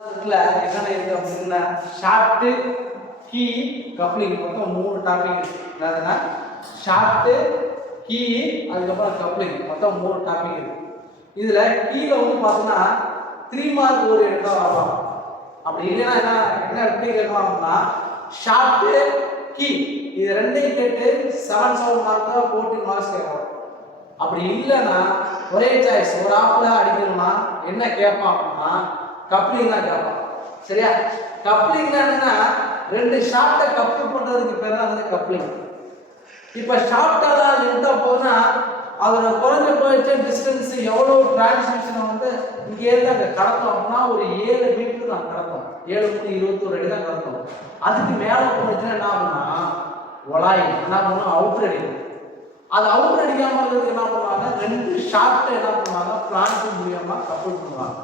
என்னென்ன இருக்கு அப்படின்னா ஷாஃப்ட் கீ கப்ளிங் மொத்தம் 3 டாபிக் இருக்கு. என்னதுன்னா ஷாஃப்ட் கீ அதுக்கப்புறம் கப்ளிங் மொத்தம் 3 டாபிக் இருக்கு. இதுல கீழ வந்து பார்த்தோம்னா 3 மார்க் ஒரு எடுத்தா வரலாம். அப்படி இல்லைன்னா என்ன எப்படி கேட்கலாம்னா ஷாஃப்ட் கீ இது ரெண்டையும் கேட்டு 7 மார்க் 14 மார்க்ஸ் கேட்கலாம். அப்படி இல்லைன்னா ஒரே சாய்ஸ் ஒரு ஆப்ல அடிக்கணும்னா என்ன கேட்பான் அப்படின்னா கப்ளிங் தான் கேட்பான். சரியா? கப்ளிங்னா என்னன்னா ரெண்டு ஷார்ட்டை கப்ளிங் பண்றதுக்கு பேர் தான் வந்து கப்ளிங். இப்ப ஷார்ட்டா தான் எடுத்தா போனா அதோட குறைஞ்ச போயிட்டு டிஸ்டன்ஸ் எவ்வளவு டிரான்ஸ்மிஷன் வந்து இங்க இருந்து அங்க கடத்தோம் அப்படின்னா ஒரு 7 மீட்டர் தான் கடத்தோம். 7.21 அடி தான் கடத்தோம். அதுக்கு மேல போச்சுன்னா என்ன ஆகும்னா ஒலாய் என்ன பண்ணும் அவுட்டர் அடிக்கும். அது அவுட்டர் அடிக்காம இருக்கிறதுக்கு என்ன பண்ணுவாங்க ரெண்டு ஷார்ட்டை என்ன பண்ணுவாங்க பிளான்ஸ் மூலியமா கப்பல் பண்ணுவாங்க.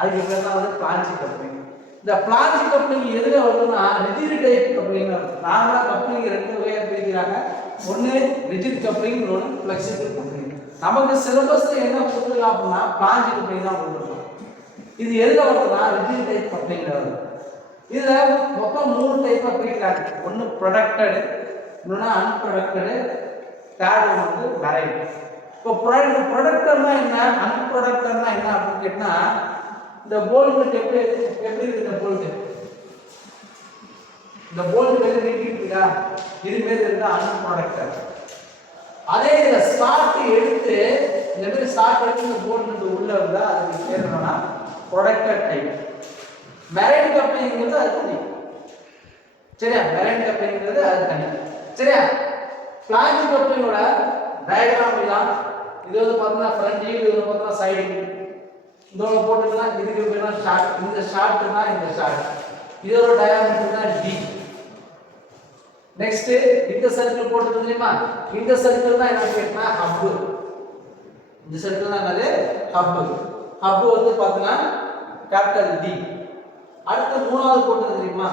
அதுக்கு பேர் தான் வந்து பிளான்சி கப்ளிங். இந்த பிளான்சி கப்ளிங் எதுல வருதுன்னா ரிஜிட் டைப் கப்ளிங். நார்மலா கப்ளிங் ரெண்டு வகையா பிரிக்கிறாங்க. ஒன்னு ரிஜிட் கப்ளிங், இன்னொன்னு ஃபிளெக்சிபிள் கப்ளிங். நமக்கு சிலபஸ்ல என்ன கொடுத்துருக்காங்க அப்படின்னா பிளான்சி கப்ளிங் தான் கொடுத்துருக்காங்க. இது எதுல வருதுன்னா ரிஜிட் டைப் கப்ளிங்ல வருது. இதுல மொத்தம் 3 டைப்பா பிரிக்கிறாங்க. ஒன்னு ப்ரொடக்டட், இன்னொன்னு அன்ப்ரொடக்டட், தேர்ட் ஒன் வந்து மெரைன். இப்போ ப்ரொடக்டர்னா என்ன, அன்ப்ரொடக்டர்னா என்ன அப்படின்னு கேட்டா இந்த போல்ட் எப்படி இருக்கு இந்த போல்ட் வெளிய நீட்டிருக்கா இது பேர் வந்து அன்ப்ரொடக்டர். அதே இந்த ஸ்டார்ட் எடுத்து இந்த மாதிரி ஸ்டார்ட் எடுத்து இந்த போல்ட் உள்ள இருந்தா அதுக்கு பேர் என்னன்னா ப்ரொடக்டர் டைப். மெரைன் கப்ளிங்ங்கிறது அது தனி. சரியா? மெரைன் கப்ளிங்ங்கிறது அது தனி. சரியா? பிளான்சி கப்ளிங்கோட டயகிராம் இதான். இது வந்து பார்த்தீங்கன்னா ஃப்ரண்ட் வியூ, இது வந்து பார்த்தீங்கன்னா சைடு வியூ. இதோட போட்டுனா இதுக்கு பேர்னா ஷார்ட். இந்த ஷார்ட்னா இந்த ஷார்ட். இதோட டயாமீட்டர்னா d. நெக்ஸ்ட் இந்த சர்க்கிள் போட்டு தெரியுமா? இந்த சர்க்கிள் தான் என்ன கேட்டா ஹப். இந்த சர்க்கிள் தான் என்னது ஹப். ஹப் வந்து பார்த்தீங்கன்னா கேபிட்டல் D. அடுத்து மூணாவது போட்டு தெரியுமா?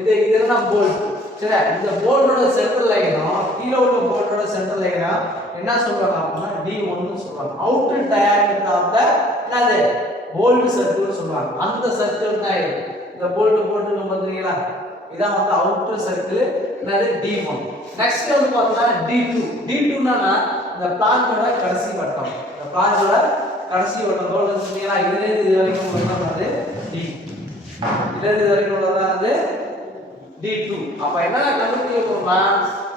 இதெல்லாம் போல்ட். சரி, இந்த போல்டோட சென்டர் லைனும் கீழ உள்ள போல்டோட சென்டர் லைனும் என்ன சொல்றாங்க அப்படின்னா D1 னு சொல்றாங்க. அவுட்டர் டயாமீட்டர் ஆஃப் தி என்னது போல்ட் சர்க்கிள் சொல்றாங்க. அந்த சர்க்கிள் தான் இது. இந்த போல்ட் போட்டு பாத்தீங்களா? இதான் வந்து அவுட்டர் சர்க்கிள் என்னது D1. நெக்ஸ்ட் வந்து பார்த்தா D2. D2 னா இந்த பிளான்ட்டோட கடைசி வட்டம். இந்த பிளான்ட்டோட கடைசி வட்டம் தோல்ல சொன்னீங்களா? இதுல இருந்து இது வரைக்கும் என்னது D. இதுல இருந்து இது வரைக்கும் உள்ளது D2. அப்ப என்ன கண்டுபிடிக்க போறோம்னா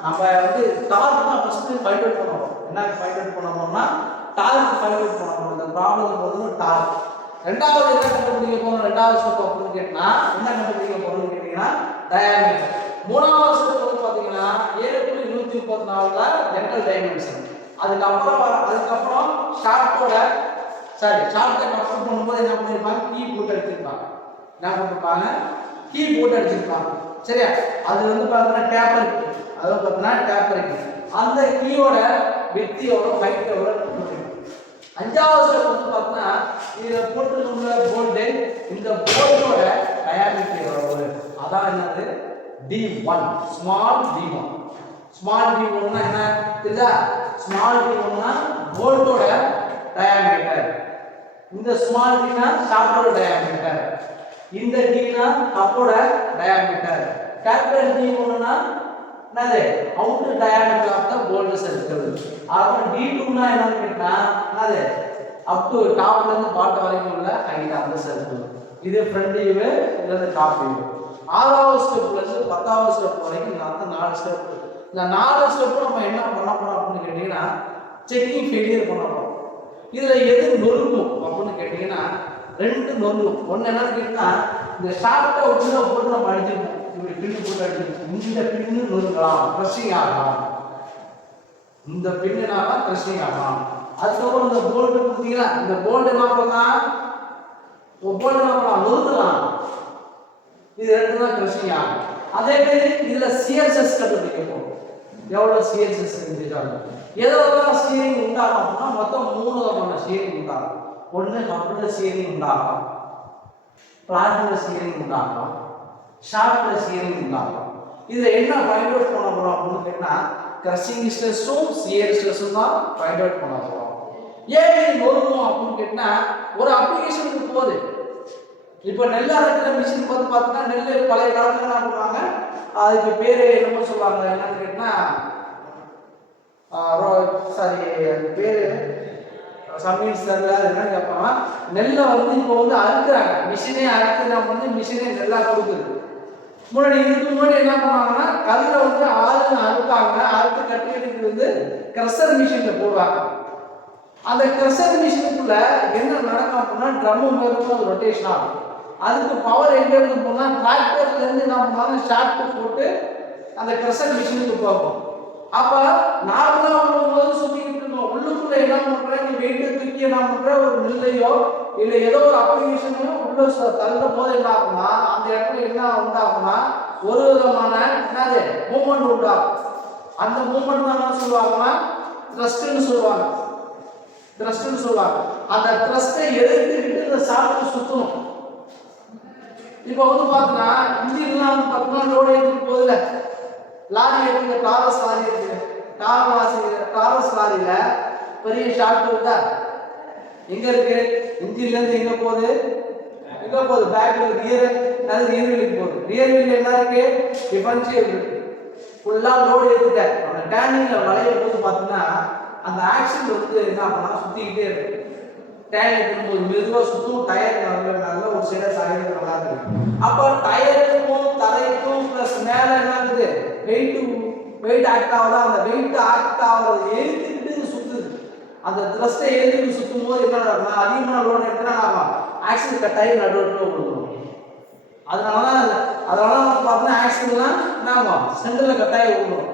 நம்ம வந்து டார்க் தான் ஃபர்ஸ்ட் ஃபைண்ட் அவுட் பண்ணணும். என்ன ஃபைண்ட் அவுட் பண்ணணும்னா டார்க் ஃபைண்ட் அவுட் பண்ணணும். இந்த ப்ராப்ளம் வந்து டார்க். ரெண்டாவது என்ன கண்டுபிடிக்க போறோம்? ரெண்டாவது ஸ்டெப் அப்படின்னு கேட்டா என்ன கண்டுபிடிக்க போறோம்னு கேட்டீங்கன்னா டயாமீட்டர். மூணாவது ஸ்டெப் வந்து பாத்தீங்கன்னா 7.134ல ஜெனரல் டைமென்ஷன். அதுக்கப்புறம் ஷார்ட்டை கம்பேர் பண்ணும்போது என்ன பண்ணிருப்பாங்க? கீ போட்டு அடிச்சிருப்பாங்க. என்ன பண்ணிருப்பாங்க? கீ போட்டு அடிச்சிருப்பாங்க. சரியா? அது வந்து பாத்தீங்கன்னா டேப்பர். அது பாத்தீங்கன்னா டேப்பர். அந்த கீயோட விட்த் எவ்வளவு, ஹைட் எவ்வளவு போட்டுருப்பாங்க. அஞ்சாவது ஸ்டெப் வந்து பாத்தீங்கன்னா இதுல போட்டுள்ள போல்ட், இந்த போல்டோட டயாமீட்டர் எவ்வளவு, அதான் என்னது D1. Small D1. Small D1 னா என்ன தெரியுதா? ஸ்மால் D1 னா போல்டோட டயாமீட்டர். இந்த ஸ்மால் D னா ஷார்ட்டோட டயாமீட்டர். இந்த D னா கப்போட டயாமீட்டர். கேபிட்டல் D1 னா என்னது outer diameter of the bolt circle. அப்புறம் D2 னா என்னன்னு கேட்டா என்னது அப் டு டாப்ல இருந்து பாட்டம் வரைக்கும் உள்ள ஹைட் ஆஃப் தி சர்க்கிள். இது ஃப்ரண்ட் வியூ, இது வந்து டாப் வியூ. ஆறாவது ஸ்டெப்ல இருந்து 10வது ஸ்டெப் வரைக்கும் இந்த 4 ஸ்டெப். இந்த 4 ஸ்டெப் நம்ம என்ன பண்ண போறோம் அப்படின்னு கேட்டீங்கன்னா செக்கிங் ஃபெயிலியர் பண்ண போறோம். இதுல எது நொறுக்கும் அப்படின்னு கேட்டீங்கன்னா ரெண்டு நொறுக்கும். ஒன்னு என்னன்னு கேட்டா இந்த ஷார்ட்டை உள்ள போட்டு நம்ம அடிச்சிருப்போம். இப்படி பின்னு போட்டு அடிச்சிருப்போம். இந்த பின்னு நொறுக்கலாம், கிரஷிங் ஆகலாம். இந்த பின்னுனால கிரஷிங் ஆகலாம். அதுக்கப்புறம் இந்த போல்ட் பார்த்தீங்களா? இந்த போல்ட் என்ன பண்ணலாம்? நொறுக்கலாம். இது ரெண்டு தான் கிரஷிங் ஆகும். அதே மாதிரி இதுல சிஎஸ்எஸ் கண்டுபிடிக்க போறோம். எவ்வளவு சிஎஸ்எஸ் இருந்துச்சாங்க எதெல்லாம் ஸ்டீரிங் உண்டாகும் அப்படின்னா மொத்தம் 3 விதமான ஸ்டீரிங் உண்டாகும். ஒன்று ஹப்ல ஸ்டீரிங் உண்டாகும், பிளான்ட்ல ஸ்டீரிங் உண்டாகும், ஷார்ட்ல ஸ்டீரிங் உண்டாகும். இதுல என்ன ஃபைண்ட் அவுட் பண்ண போறோம் அப்படின்னு கேட்டா கிரஷிங் ஸ்ட்ரெஸ்ஸும் சியர் ஸ்ட்ரெஸ்ஸும் தான் ஃபைண்ட் அவுட் பண்ண போறோம். ஏன் இது நொறுக்கும் அப்படின்னு கேட்டா ஒரு அப்ளிகேஷனுக்கு போகுது. இப்போ நெல் அரைக்கிற மிஷின் வந்து பார்த்தீங்கன்னா நெல் பழைய காலத்துல என்ன பண்ணுவாங்க, அதுக்கு பேரு என்னமோ சொல்லுவாங்க, என்னன்னு கேட்டா சாரி அது பேரு சமீர் தெரியல. என்னன்னு கேட்பாங்க, நெல்லை வந்து இப்போ வந்து அறுக்குறாங்க, மிஷினே அறுத்து நம்ம வந்து மிஷினே நெல்லா கொடுக்குது. முன்னாடி இதுக்கு முன்னாடி என்ன பண்ணுவாங்கன்னா கல்லை வந்து ஆளுங்க அறுப்பாங்க, அறுத்து கட்டி எடுத்து வந்து கிரஷர் மிஷின்ல போடுவாங்க. அந்த கிரஷர் மிஷினுக்குள்ள என்ன நடக்கும் அப்படின்னா ட்ரம்மு மேலும் ரொட்டேஷன் ஆகும். அதுக்கு பவர் எங்க இருந்து போனா டிராக்டர்ல இருந்து என்ன பண்ணுவாங்க ஷாஃப்ட் போட்டு அந்த கிரஷர் மிஷினுக்கு போகும். அப்ப நார்மலா போகும்போது சுத்திக்கிட்டு இருக்கோம், உள்ளுக்குள்ள என்ன பண்ற நீ வெயிட்டை தூக்கி என்ன பண்ற ஒரு நெல்லையோ இல்ல ஏதோ ஒரு அப்ளிகேஷனையோ உள்ள தள்ளும் போது என்ன ஆகும்னா அந்த இடத்துல என்ன உண்டாகும்னா ஒரு விதமான என்னது மூவ்மெண்ட் உண்டாகும். அந்த மூவ்மெண்ட் தான் என்ன சொல்லுவாங்கன்னா த்ரஸ்ட்னு சொல்லுவாங்க. த்ரஸ்ட்னு சொல்லுவாங்க. அந்த த்ரஸ்டை எதிர்த்துக்கிட்டு இந்த ஷாஃப்ட் சுத்தணும். இப்போ வந்து பார்த்தீங்கன்னா இன்ஜின்லாம் வந்து பார்த்தீங்கன்னா லோடு ஏற்றிட்டு போகுதுல, லாரி எடுத்துங்க, டாரஸ் லாரி எடுத்துங்க, டாரஸ் லாரியில பெரிய ஷாஃப்ட் இருக்கா, எங்க இருக்கு, இன்ஜின்ல இருந்து எங்க போகுது, பேக்ல ரியர் வீலுக்கு போகுது. ரியர் வீல் என்ன இருக்கு, டிஃபரன்ஷியல் இருக்கு. ஃபுல்லா லோடு ஏற்றிட்ட அந்த டேர்னிங்ல வளையும் போது பார்த்தீங்கன்னா அந்த ஆக்சில் வந்து என்ன பண்ணா சுத்திக்கிட்டே இருக்கு. டயர் எடுக்கும்போது மெதுவாக சுற்றும், டயர் நல்ல ஒரு சைடாக சாய்ந்து நல்லா இருக்கு. அப்போ டயருக்கும் தரைக்கும் ப்ளஸ் மேலே என்ன இருக்குது வெயிட் ஆக்ட் ஆகுதா, அந்த வெயிட் ஆக்ட் ஆகுறது எழுத்துக்கிட்டு சுற்றுது. அந்த த்ரஸ்ட்டை எழுத்துக்கிட்டு சுற்றும் போது என்ன நடக்கும், அதிகமான லோடு எடுத்துனா ஆகும் ஆக்சில் கட்டாயி நடுவில் கொடுக்கணும். அதனால வந்து பார்த்தீங்கன்னா ஆக்சிடென்ட்லாம் என்ன ஆகும் சென்டரில் கட்டாயி விடணும்.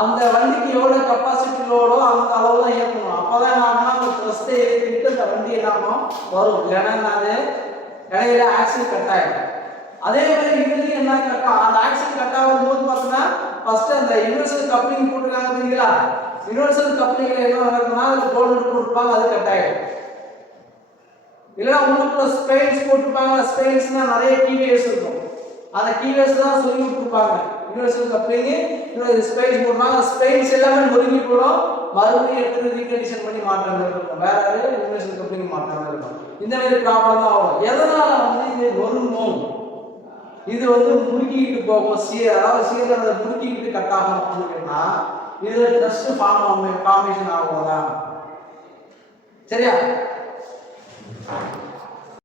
அந்த வண்டிக்கு எவ்வளோ கெப்பாசிட்டி லோடோ அந்த அளவு தான் ஏற்றணும். அப்போதான் என்ன ஆகும்னா அந்த த்ரஸ்ட்டை ஏற்றிக்கிட்டு அந்த வண்டி என்ன ஆகும் வரும், இல்லைன்னா அது இடையில ஆக்சில் கட் ஆகிடும். அதே மாதிரி இதுலேயும் என்ன கட்டும், அந்த ஆக்சில் கட் ஆகும் போது பார்த்தீங்கன்னா ஃபர்ஸ்ட் அந்த யூனிவர்சல் கப்ளிங் போட்டுருக்காங்க தெரியுங்களா, யூனிவர்சல் கப்ளிங்ல என்ன நடக்கும்னா அது கோல்டு போட்டுருப்பாங்க, அது கட் ஆகிடும். இல்லைன்னா உங்களுக்கு ஸ்பெயின்ஸ் போட்டுருப்பாங்க, ஸ்பெயின்ஸ்னா நிறைய டிவிஎஸ் இருக்கும், அந்த டிவிஎஸ் தான் சொல்லி விட்டுருப்பாங்க. யூனிவர்சல் கப்ளிங் ஸ்பெயின்ஸ் போடுவாங்க, ஸ்பெயின்ஸ் எல்லாமே நொறுங்கி போடும், மறுபடியும் எடுத்து ரீகண்டிஷன் பண்ணி மாற்றம் இருக்கும், வேற யூனிவர்சல் கப்ளிங் மாற்றம் இருக்கும். இந்த மாதிரி ப்ராப்ளம் தான் ஆகும். எதனால வந்து இது நொறுங்கும், இது வந்து முறுக்கிட்டு போகும், அதாவது சீரனை முறுக்கிட்டு கட் ஆகும் அப்படின்னா இதுல ட்ரஸ்ட் ஃபார்மேஷன் ஆகும். சரியா?